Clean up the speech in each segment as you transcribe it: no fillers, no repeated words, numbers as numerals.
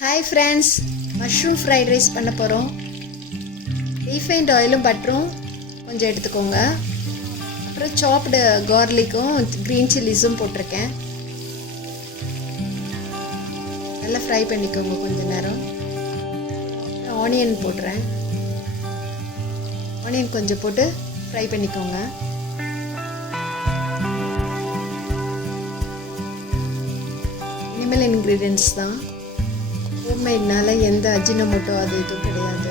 Hi friends, mushroom fried rice பண்ண போகிறோம். Refined ஆயிலும் பட்டரும் கொஞ்சம் எடுத்துக்கோங்க. அப்புறம் சாப்டு கார்லிக்கும் க்ரீன் சில்லிஸும் போட்டிருக்கேன். நல்லா ஃப்ரை பண்ணிக்கோங்க கொஞ்ச நேரம். ஆனியன் போடுறேன். ஆனியன் கொஞ்சம் போட்டு ஃப்ரை பண்ணிக்கோங்க. இனிமேல் இன்க்ரீடியன்ட்ஸ் தான். ஹோம்மேட்னால எந்த அஜினமோட்டோ அது எதுவும் கிடையாது.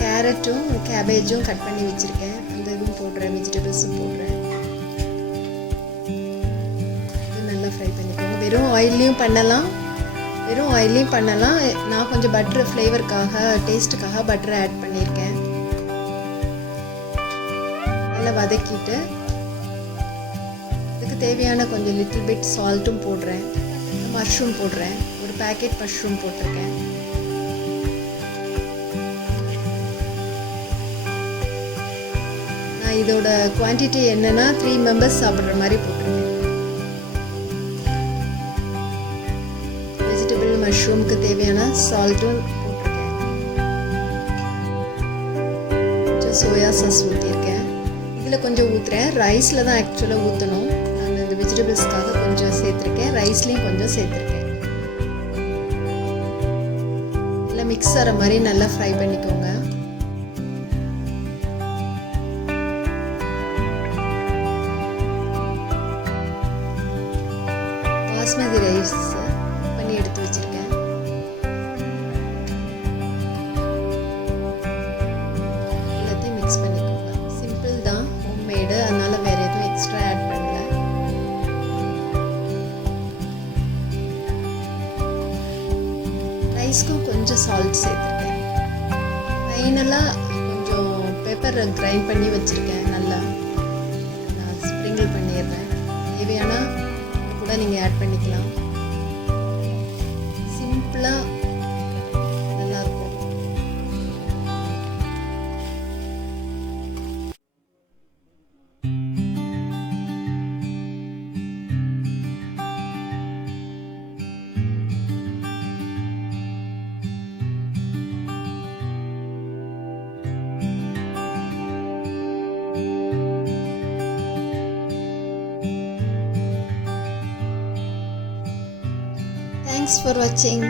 கேரட்டும் கேபேஜும் கட் பண்ணி வச்சுருக்கேன். அந்த இதுவும் போடுறேன், வெஜிடபிள்ஸும் போடுறேன். இது நல்லா ஃப்ரை பண்ணிக்கோங்க. வெறும் ஆயிலையும் பண்ணலாம். நான் கொஞ்சம் பட்டர் ஃப்ளேவருக்காக, டேஸ்ட்டுக்காக பட்டர் ஆட் பண்ணியிருக்கேன். நல்லா வதக்கிட்டு இதுக்கு தேவையான கொஞ்சம் லிட்டில் பிட் சால்ட்டும் போடுறேன். மஷ்ரூம் போடுறேன். ஒரு பேக்கெட் மஷ்ரூம் போட்டிருக்கேன். நான் இதோட குவான்டிட்டி என்னன்னா 3 மெம்பர்ஸ் சாப்பிட்ற மாதிரி போட்டிருக்கேன். வெஜிடபிள் மஷ்ரூமுக்கு தேவையான சால்ட்டும் போட்டிருக்கேன். கொஞ்சம் சோயா சாஸ் ஊற்றிருக்கேன். இதில் கொஞ்சம் ஊற்றுறேன். ரைஸில் தான் ஆக்சுவலாக ஊற்றணும். நான் இந்த வெஜிடபிள்ஸ்க்காக கொஞ்சம் சேர்த்துருக்கேன். ரைஸ்லேயும் கொஞ்சம் சேர்த்துருக்கேன். இல்லை மிக்ஸ் ஆகிற மாதிரி நல்லா ஃப்ரை பண்ணிக்கோங்க. பாஸ்மதி ரைஸ் பண்ணி எடுத்து வச்சுருக்கேன். எல்லாத்தையும் மிக்ஸ் பண்ணிக்கோங்க. சிம்பிள் தான், ஹோம்மேடு, அதனால வேறு எதுவும் எக்ஸ்ட்ரா ஆட் பண்ணல. ரைஸ்க்கும் கொஞ்சம் சால்ட் சேர்த்துருக்கேன். ஃபைனலாக கொஞ்சம் பெப்பர் கிரைண்ட் பண்ணி வச்சுருக்கேன். நல்லா நான் ஸ்ப்ரிங்கிள் பண்ணிடுறேன். தேவையான கூட நீங்கள் ஆட் பண்ணிக்கலாம். சிம்பிளாக நல்லாயிருக்கும். Thanks for watching.